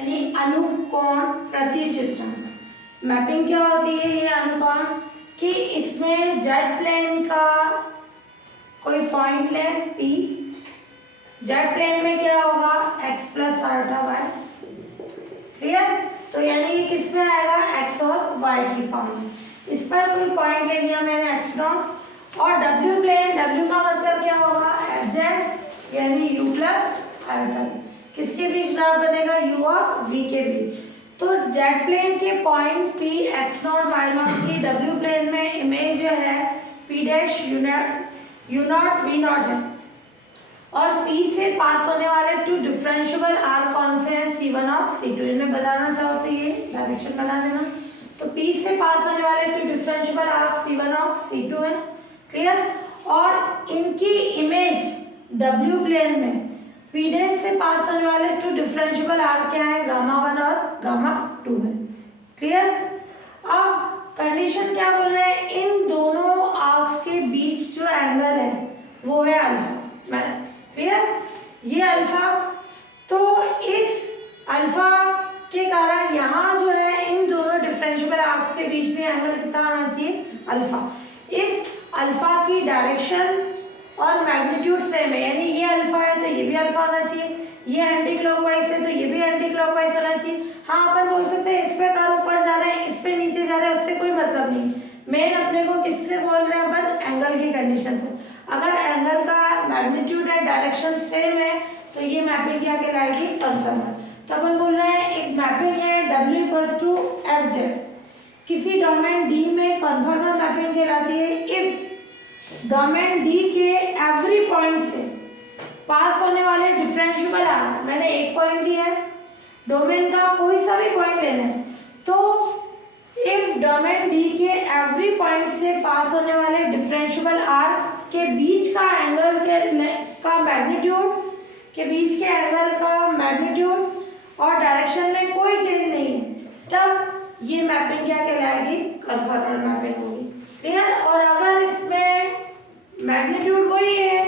यानी अनुकोण प्रतिचित्रण। मैपिंग क्या होती है ये अनुकोण कि इसमें जेड प्लेन का कोई पॉइंट ले P, जेड प्लेन में क्या होगा x plus alpha Y, clear. तो यानी ये किस में आएगा x और y की फॉर्म में। इस पर कोई पॉइंट ले लिया मैंने x नॉट और w प्लेन, w का मतलब क्या होगा fz यानी u प्लस आल्फा, किसके बीच ग्राफ बनेगा u और v के बीच। तो जेड प्लेन के point P x not y not की w प्लेन में इमेज जो है P dash u not v not है और P से पास होने वाले टू डिफरेंशिएबल आर्क कौन से हैं C1 और C2। इन्हें बताना चाहो तो ये डायरेक्शन बना देना। तो P से पास होने वाले टू डिफरेंशिएबल आर्क C1 और C2 है, क्लियर। और इनकी इमेज W प्लेन में P डैश से पास होने वाले टू डिफरेंशिएबल आर्क क्या है Γ1 और Γ2 है, क्लियर। अब कंडीशन क्या बोल रहे हैं, इन दोनों आर्क्स के बीच जो एंगल है वो है अल्फा, क्लियर। ये अल्फा, तो इस अल्फा के कारण यहाँ जो है इन दोनों डिफरेंशिएबल आर्क्स के बीच में एंगल कितना आना चाहिए अल्फा। इस अल्फा की डायरेक्शन और मैग्नीट्यूड सेम है, यानी ये अल्फा है तो ये भी अल्फा होना चाहिए, ये एंटी क्लॉकवाइज है तो ये भी एंटी क्लॉकवाइज होना चाहिए। हाँ अपन बोल सकते हैं इस पे कार ऊपर जा रहे हैं इस पे नीचे जा रहे हैं, उससे कोई मतलब नहीं। मेन अपने को किससे बोल रहे हैं अपन, एंगल की कंडीशन से। अगर एंगल का मैग्नीट्यूड है डायरेक्शन सेम है तो ये मैपिंग क्या कहलाएगी कन्फर्मर। तो अपन बोल रहे हैं एक मैपिंग है W इक्वल्स टू FZ किसी डोमेन D में कन्फर्मर मैपिंग कहलाती है इफ डोमेन D के एवरी पॉइंट से पास होने वाले डिफरेंशिएबल आर्क, मैंने एक पॉइंट लिया है, डोमेन का कोई सा भी पॉइंट लेना है, तो इफ डोमेन D के एवरी पॉइंट से पास होने वाले डिफरेंशिएबल आर्क के बीच का एंगल का मैग्नीट्यूड के बीच के एंगल का मैग्नीट्यूड और डायरेक्शन में कोई चेंज नहीं है, तब ये मैपिंग क्या कहलाएगी कन्फर्मर मैपिंग होगी, क्लियर। और अगर इसमें मैग्नीट्यूड वही है,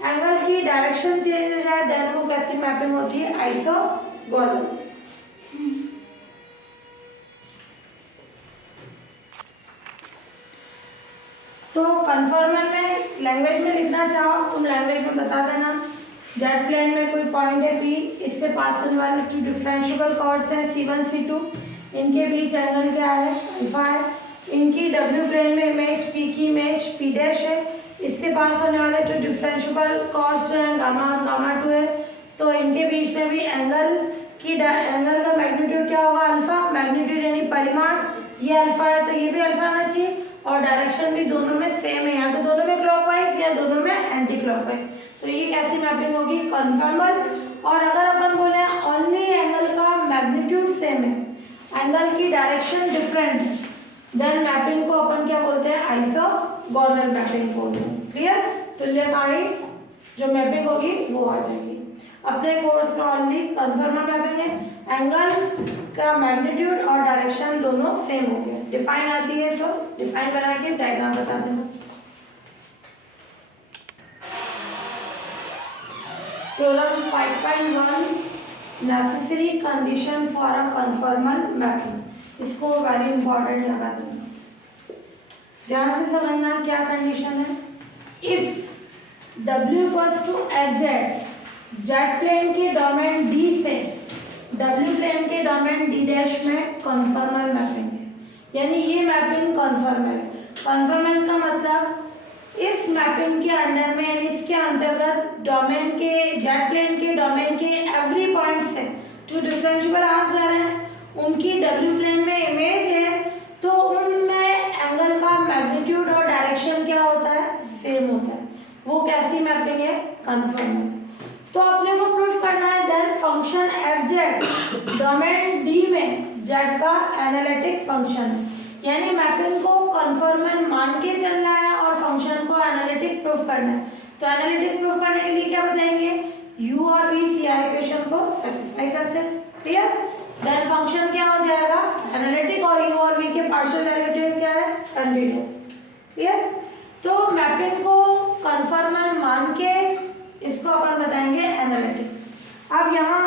एंगल की डायरेक्शन चेंज हो जाए, देन वो कैसी मैपिंग होती है आइसोगोनल। तो कन्फर्मर में लैंग्वेज में लिखना चाहो तुम लैंग्वेज में बता देना। जेड प्लेन में कोई पॉइंट है P, इससे पास होने वाले टू डिफरेंशिएबल कॉर्ड्स हैं C1 C2, इनके बीच एंगल क्या है अल्फा है। इनकी W प्लेन में इमेज P की इमेज P डैश है, इससे पास होने वाले टू डिफरेंशिएबल कॉर्ड्स जो हैं गामा और Γ2 है, तो इनके बीच में भी एंगल का मैग्नीट्यूड क्या होगा अल्फा, मैग्नीट्यूड यानी परिमाण, ये अल्फा है तो ये भी अल्फा आना चाहिए और डायरेक्शन भी दोनों में सेम है, या तो दोनों में क्लॉकवाइज या दोनों में एंटी क्लॉकवाइज। तो ये कैसी मैपिंग होगी कन्फर्मर। और अगर अपन बोले ओनली एंगल का मैग्नीट्यूड सेम है, एंगल की डायरेक्शन डिफरेंट है, देन मैपिंग को अपन क्या बोलते हैं आइसोगोनल मैपिंग बोलते हैं, क्लियर। तुल्यकारी जो मैपिंग होगी वो आ जाएगी। अपने कोर्स में ओनली कन्फर्मर मैपिंग है, एंगल का मैग्नीट्यूड और डायरेक्शन दोनों सेम हो गए। डिफाइन आती है तो डिफाइन बना के डायग्राम बता देना। Theorem 5.1 necessary condition for a conformal mapping, इसको वेरी इंपॉर्टेंट लगा देना, ध्यान से समझना क्या कंडीशन है। If W equals to FZ Z plane के डोमेन D से W प्लेन के डोमेन D डैश में कन्फर्मर मैपिंग है, यानी ये मैपिंग कन्फर्मर है। कन्फर्मर का मतलब इस मैपिंग के अंडर में यानी इसके अंतर्गत डोमेन के जेड प्लेन के डोमेन के एवरी पॉइंट से जो डिफरेंशिएबल आर्क जा रहे हैं उनकी W प्लेन में इमेज है, तो उनमें एंगल का मैग्नीट्यूड और डायरेक्शन क्या होता है सेम होता है, वो कैसी मैपिंग है कन्फर्मर। तो अपने को प्रूफ करना है then function FZ domain D में Z का एनालिटिक फंक्शन है, यानी मैपिंग को कन्फर्मर मान के चलना है और फंक्शन को एनालिटिक प्रूफ करना है। तो एनालिटिक प्रूफ करने के लिए क्या बताएंगे, U और V CR इक्वेशन को सेटिस्फाई करते हैं, क्लियर। देन फंक्शन क्या हो जाएगा एनालिटिक और U और V के पार्शियल डेरिवेटिव क्या है कंटीन्यूअस, क्लियर। तो मैपिंग को कन्फर्मर मान के इसको अपन बताएंगे एनालिटिक। अब यहाँ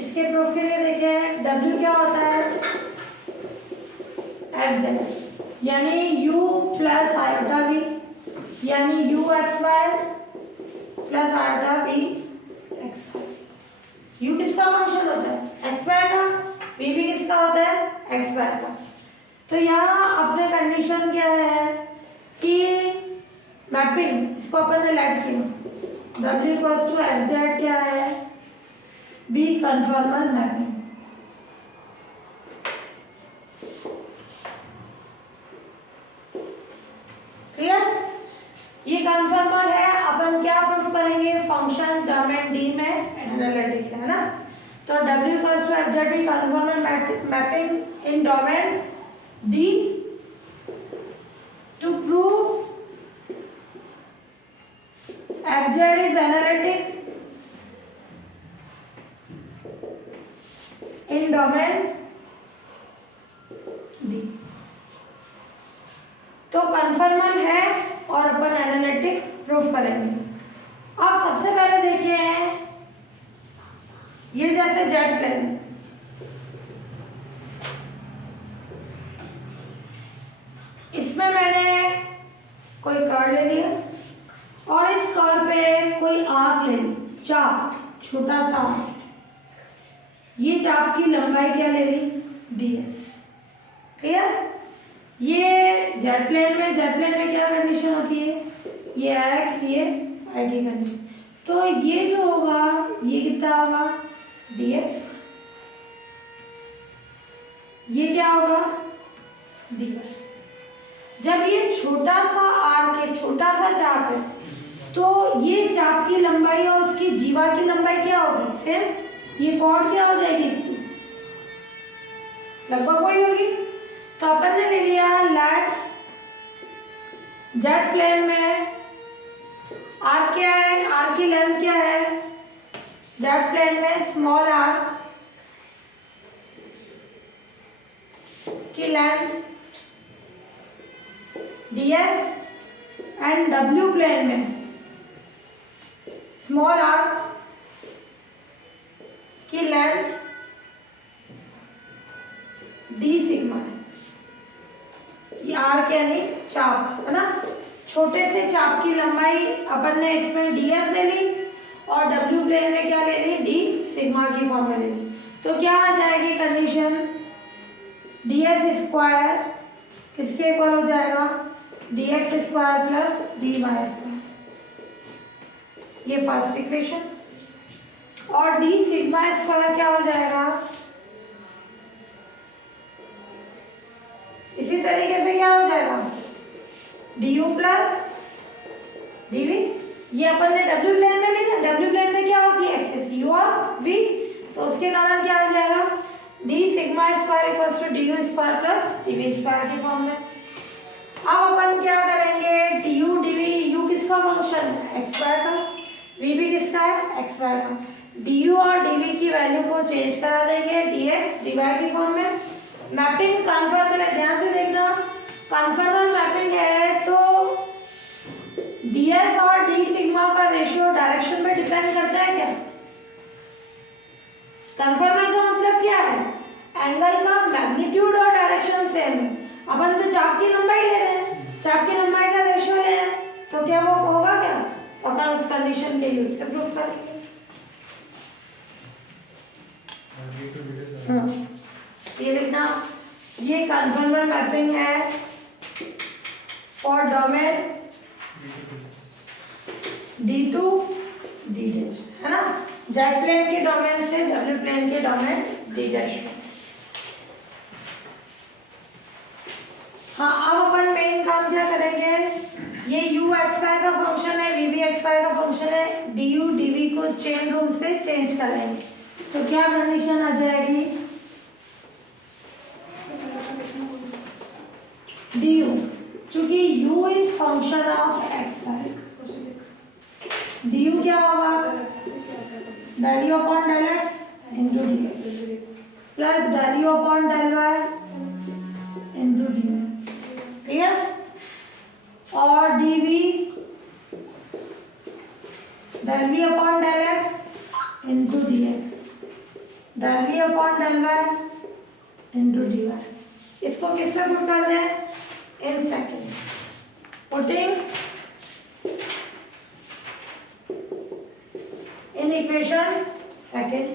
इसके प्रूफ के लिए देखिए W क्या होता है FZ, यानी U प्लस आयोटा V, यानी UXY plus iota VXY। U किसका फंक्शन होता है XY का, V भी किसका होता है XY का। तो यहाँ अपने कंडीशन क्या है कि मैपिंग, इसको अपन ने लेट किया, W इक्वल्स टू FZ क्या है B कन्फर्मल मैपिंग। क्लियर, ये कन्फर्मल है। अपन क्या प्रूफ करेंगे, फंक्शन डोमेन डी में एनालिटिक है ना, तो W equals to FZ B conformal mapping in domain D to prove FZ is analytic in domain D। तो कन्फर्मल है और अपन एनालिटिक प्रूफ करेंगे। अब सबसे पहले देखिए, ये जैसे जेड प्लेन है, इसमें मैंने कोई कर्व ले लिया और इस कर्व पे कोई आर्क ले ली, चाप, छोटा सा आर्क। ये चाप की लंबाई क्या ले ली ds। क्लियर, ये जेड प्लेन में क्या कंडीशन होती है, ये x ये y की कंडीशन, तो ये जो होगा ये कितना होगा dx, ये क्या होगा dy। जब ये छोटा सा आर्क है, छोटा सा चाप है, तो ये चाप की लंबाई और उसकी जीवा की लंबाई क्या होगी सेम, ये कॉर्ड क्या हो जाएगी इसकी लगभग वही होगी। तो अपन ने ले लिया लेट जेड प्लेन में आर्क क्या है, आर्क की लेंथ क्या है, जेड प्लेन में स्मॉल आर्क की length ds and W plane में स्मॉल आर्क की लेंथ d सिग्मा है। ये आर्क यानी चाप है ना, छोटे से चाप की लंबाई अपन ने इसमें ds ले ली और W प्लेन में क्या ले ली d सिग्मा की फॉर्म में ले ली। तो क्या आ जाएगी कंडीशन, ds स्क्वायर किसके इक्वल हो जाएगा dx square plus dy square, ये फर्स्ट इक्वेशन। और d सिग्मा स्क्वायर क्या हो जाएगा, इसी तरीके से क्या हो जाएगा du प्लस dv। ये अपन ने W प्लेन में ली ना, W प्लेन में क्या होती है एक्सिस u और v, तो उसके कारण क्या हो जाएगा d sigma square equals to du square plus dv square की फॉर्म में। अब अपन क्या करेंगे, du dv, u किसका फंक्शन है x स्क्वायर का, v भी किसका है x स्क्वायर का, du और dv की वैल्यू को चेंज करा देंगे dx dy की फॉर्म में। मैपिंग कन्फर्मल है, ध्यान से देखना, कन्फर्मल मैपिंग है तो ds और d सिग्मा का रेशियो डायरेक्शन पे डिपेंड करता है क्या, कन्फर्मल का मतलब क्या है, एंगल का मैग्नीट्यूड और डायरेक्शन सेम है। अपन तो चाप की लंबाई ले रहे हैं, चाप की लंबाई का रेशियो ले रहे हैं, तो क्या वो होगा क्या, तो अपन उस कंडीशन के यूज से प्रूव करेंगे। ये लिखना, ये कन्फर्मल मैपिंग है फॉर डोमेन D2 D' है ना, जेड प्लेन के डोमेन से W प्लेन के डोमेन D'। हाँ, अब अपन मेन काम क्या करेंगे, ये u x y का फंक्शन है, v भी x y का फंक्शन है, du dv को चेन रूल से चेंज करेंगे। तो क्या कंडीशन आ जाएगी, du चूंकि u is function of x y, du क्या होगा del u upon del x into D plus del u upon del y into D. Clear, और dv del v upon del x into dx, del we upon del Y into D Y. इसको किस पे put कर दें? In second. Putting in equation second,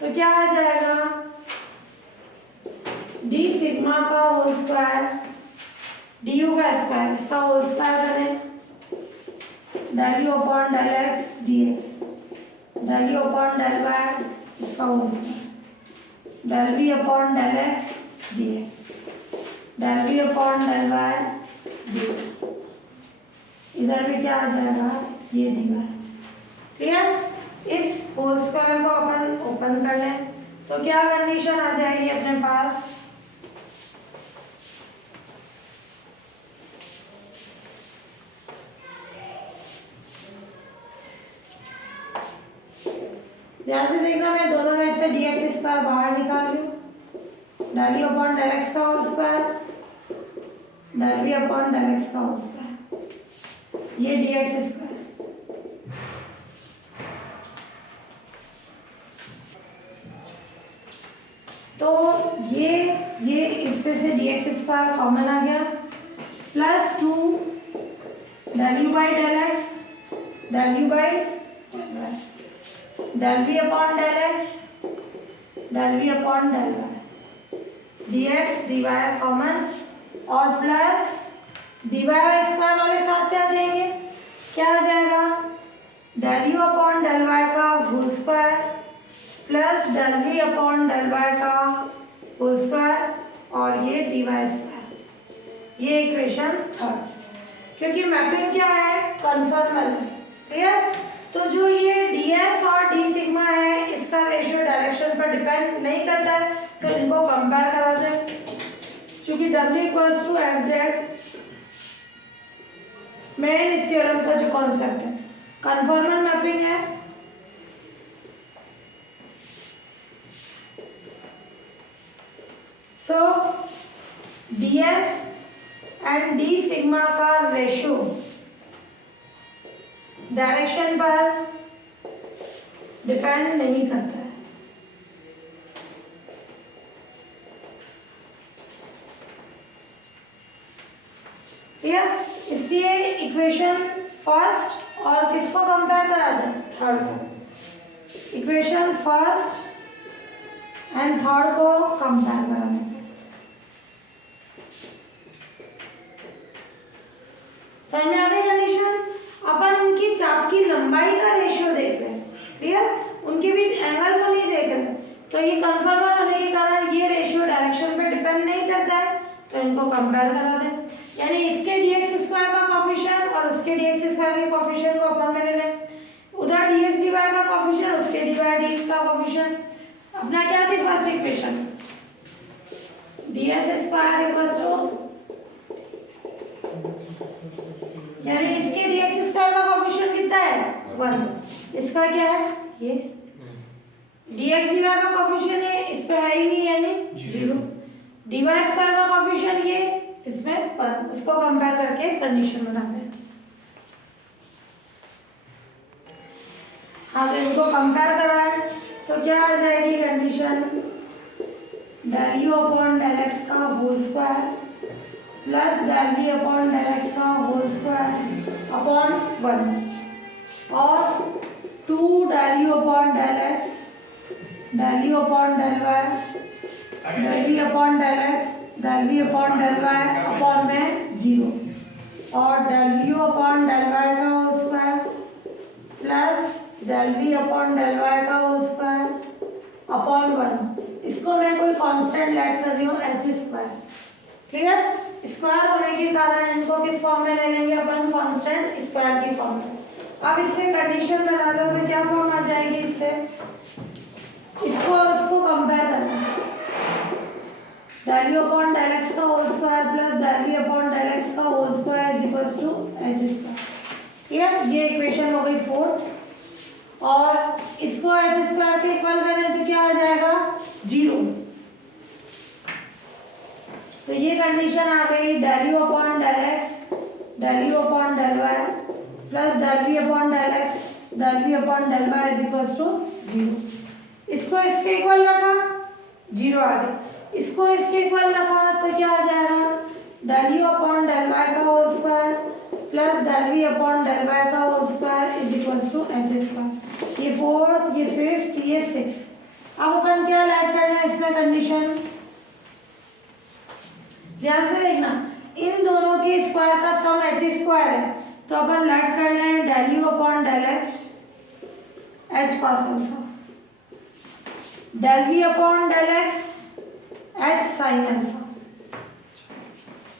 तो क्या आ जाएगा? डी सिग्मा का होल स्क्वायर डी यू का स्क्वायर, इसका होल स्क्वायर करें, del you upon del x d x, del you upon del y, इसका whole square, del we upon del x d x, del we upon del y d, इधर भी क्या आ जाएगा? ये डी वाई। क्लियर? इस whole square को अपन open कर लें तो क्या कंडीशन आ जाएगी अपने पास? ध्यान से देखना, मैं दोनों में से डी एक्स स्क्वायर बाहर निकाल रही हूँ। Del you upon del x का whole square, del we upon del x का होल स्क्वायर, ये डी एक्स स्क्वायर। तो ये इसमें से डी एक्स स्क्वायर कॉमन आ गया, plus 2 del u by del x, del u by del y, del we upon del x, del we upon del y, d x d y common, और plus d y square वाले साथ में आ जाएंगे। क्या आ जाएगा? Del you upon del y का whole square plus del we upon del y का होल स्क्वायर, और ये डी वाई स्क्वायर। ये इक्वेशन थर्ड। क्योंकि मैपिंग क्या है? कन्फर्मल है। क्लियर? तो जो ये डी एस और डी सिग्मा है, इसका रेशियो डायरेक्शन पर डिपेंड नहीं करता है, तो इनको कंपेयर करा दें। क्योंकि W equals to f z main इस थ्योरम का जो कॉन्सेप्ट है, कन्फर्मल मैपिंग है। So d s and d sigma का रेशियो डायरेक्शन पर डिपेंड नहीं करता है। इसलिए इक्वेशन फर्स्ट और किसको कंपेयर करा दें? थर्ड को। इक्वेशन फर्स्ट एंड थर्ड को कंपेयर करा दें। समझ में आ गई कंडीशन? अपन उनकी चाप की लंबाई का रेशियो देख रहे हैं। क्लियर? उनके बीच एंगल को नहीं देख रहे। तो ये कन्फर्मल होने के कारण ये रेशियो डायरेक्शन पे डिपेंड नहीं करता है, तो इनको कंपेयर करा दें। यानी इसके dx स्क्वायर का कोफिशिएंट और उसके dx स्क्वायर के कोफिशिएंट को अपन में ले लें। उधर dx dy का कोफिशिएंट, उसके dy dx का कोफिशिएंट। अपना क्या थी first equation? ds square equals to, यानी इसके dx स्क्वायर का कोफिशिएंट कितना है? 1। इसका क्या है? ये dx dy का कोफिशिएंट है, इस पे है ही नहीं, यानी 0। dy स्क्वायर का कोफिशिएंट ये, इसमें पर उसको कंपेयर करके कंडीशन बनाते हैं। हाँ, तो इनको कंपेयर कराएं तो क्या आ जाएगी condition? Del you upon del x का whole square plus del we upon del x का होल स्क्वायर अपॉन 1 और 2 del you upon del x, del you upon del y, del we upon del x, del we upon del y upon में 0 और del you upon del y का whole square plus del we upon del y का whole square upon 1। इसको मैं कोई constant late कर रही हूँ एच स्क्वायर। क्लियर? स्क्वायर होने के कारण इनको किस फॉर्म में ले लेंगे अपन? कांस्टेंट स्क्वायर की फॉर्म में। अब इससे कंडीशन बना दो तो क्या फॉर्म आ जाएगी? इससे इसको और इसको कंपेयर करना, del you upon del x का whole square plus del we upon del x का whole square is equals to h square. Clear? ये इक्वेशन हो गई 4 और इसको एच स्क्वायर के इक्वल करें तो क्या आ जाएगा? 0। तो ये कंडीशन आ गई del you upon del x, del you upon del Y plus del we upon del x, del we upon del Y is equals to 0। इसको इसके इक्वल रखा, 0 आ गया। इसको इसके इक्वल रखा तो क्या आ जाएगा, del u upon del y का whole square plus del v upon del y का whole square is equal to h square. ये फोर्थ, ये फिफ्थ, ये सिक्स। अब अपन क्या ऐड करना है इसमें कंडीशन, ध्यान से देखना, इन दोनों के स्क्वायर का सम h स्क्वायर है तो अपन ऐड करना है del u upon del x h cos alpha, del v upon del x h sin alpha.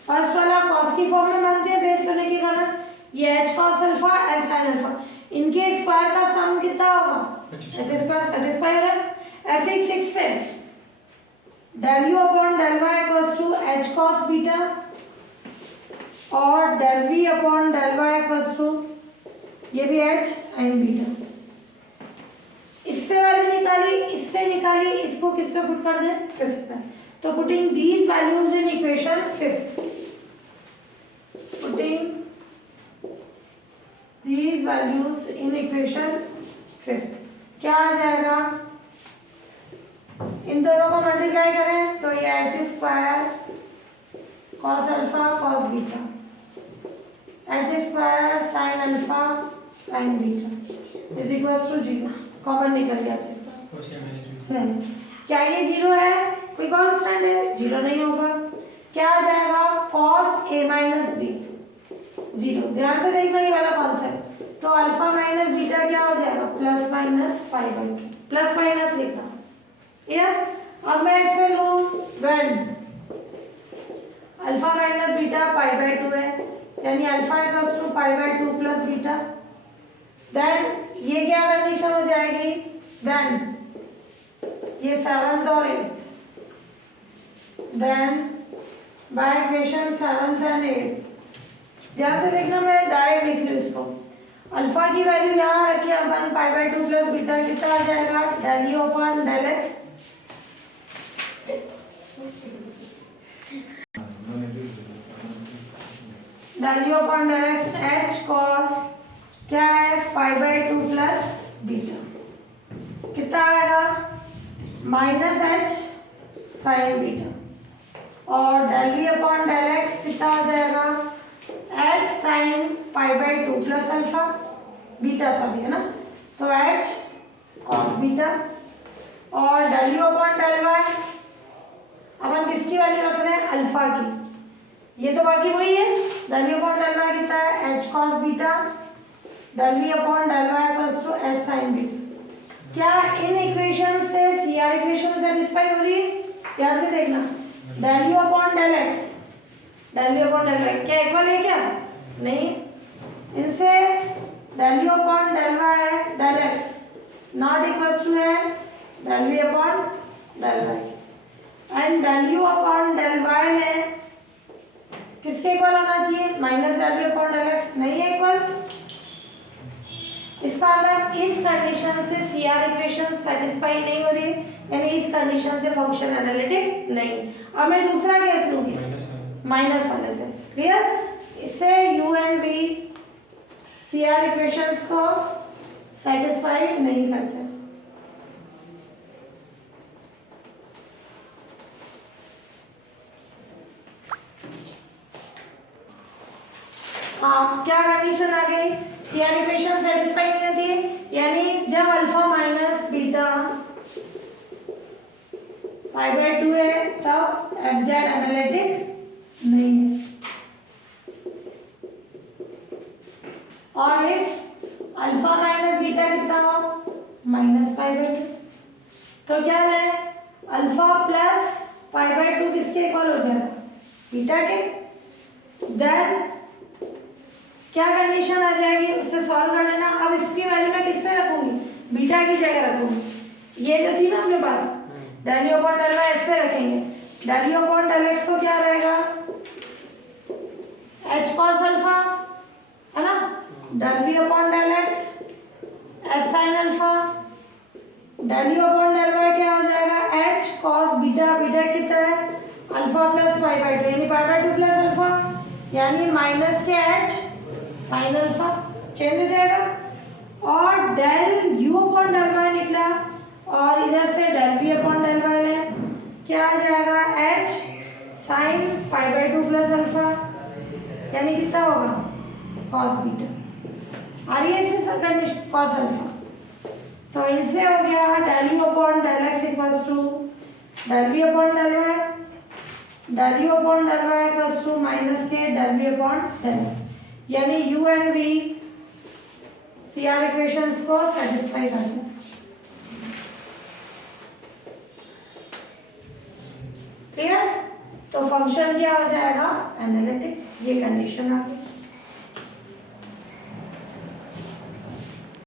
First वाला cos की फॉर्म में मानते हैं बेस होने के कारण, ये h cos alpha h sin alpha, इनके स्क्वायर का सम कितना होगा h स्क्वायर, सेटिस्फाई हो रहा है। ऐसे ही 6 से del u upon del y equals to h cos beta और del v upon del y equals to ये भी h sin बीटा। इससे वाली निकाली, इससे निकाली, इसको किस पे पुट कर दें, फिफ्थ पे। तो putting these values in equation fifth, putting these values in equation fifth, क्या आ जाएगा, इन दोनों को मल्टीप्लाई करें तो ये h square cos alpha cos beta, h square sin alpha sin beta is equals to 0। Common निकल गया h स्क्वायर, क्या ये 0 है, कोई कांस्टेंट है, 0 नहीं होगा। क्या आ जाएगा, cos a माइनस बी 0। ध्यान से देखना ये वाला कॉन्सेप्ट, तो अल्फा माइनस बीटा क्या हो जाएगा, plus minus pi by, plus minus लिखा या। अब मैं इसमें लूँ when alpha minus beta pi by 2 है, यानी alpha equals to pi by 2 plus beta, then ये क्या कंडीशन हो जाएगी, देन ये 7th और 8th, then by equation 7th and 8th। ध्यान से देखना, मैं डायरेक्ट लिख लूँ इसको, अल्फा की वैल्यू यहाँ रखिए अपन पाई बाई 2 प्लस बीटा, कितना आ जाएगा del u upon del x, del u upon del x h cos क्या है पाई बाई 2 प्लस बीटा, कितना आएगा माइनस h sin बीटा, और del v upon del x कितना आ जाएगा h sin pi by 2 plus alpha, beta सभी है ना, तो h cos बीटा, और del u upon del y अपन किसकी वैल्यू रख रहे हैं, अल्फा की, ये तो बाकी वही है, del u upon del y कितना है h cos beta, del v upon del y equals to h sin beta. क्या इन इक्वेशन से CR इक्वेशन सेटिस्फाई हो रही है, ध्यान से देखना, del u upon del x, del v upon del y क्या इक्वल है क्या, नहीं, इनसे del u upon del y del x not equals to है del v upon del y, and del u upon del y में किसके equal होना चाहिए, minus del v upon del x, नहीं है इक्वल। इसका मतलब इस कंडीशन से CR इक्वेशन सेटिस्फाई नहीं हो रही है, यानी इस कंडीशन से फंक्शन एनालिटिक नहीं। अब मैं दूसरा केस लूंगी माइनस वाले से, क्लियर, इससे u and v CR equations को सेटिस्फाई नहीं करते। हाँ, क्या कंडीशन आ गई, CR इक्वेशन सेटिस्फाई नहीं होती है, यानी जब alpha minus beta pi by 2 है तब FZ एनालिटिक नहीं है, और इफ अल्फा माइनस बीटा कितना हो माइनस पाई बाई 2, तो क्या है अल्फा प्लस पाई बाई 2 किसके इक्वल हो जाएगा, बीटा के। देन क्या कंडीशन आ जाएगी, उससे सॉल्व कर लेना। अब इसकी वैल्यू मैं किस पे रखूंगी, बीटा की जगह रखूंगी, ये जो थी ना अपने पास del u upon del y इस पे रखेंगे, del u upon del x को क्या रहेगा h cos अल्फा है ना, del v upon del x h sin alpha, del u upon del y क्या हो जाएगा h cos बीटा, बीटा कितना है अल्फा प्लस पाई बाई 2, यानी पाई बाई 2 प्लस अल्फा, यानी माइनस के h sin अल्फा चेंज हो जाएगा, और del u upon del y निकला, और इधर से del we upon del y ले, क्या आ जाएगा h sine pi by 2 plus alpha, यानी कितना होगा कॉस बीटा। आ रही है इससे कंडीशन कॉस अल्फा। तो इनसे हो गया del you upon del x equals to del we upon del y, del you upon del y equals to minus के del we upon del x, यानी u and v C R equations को satisfy करते हैं। Clear? तो function क्या हो जाएगा analytic, ये कंडीशन आ गई।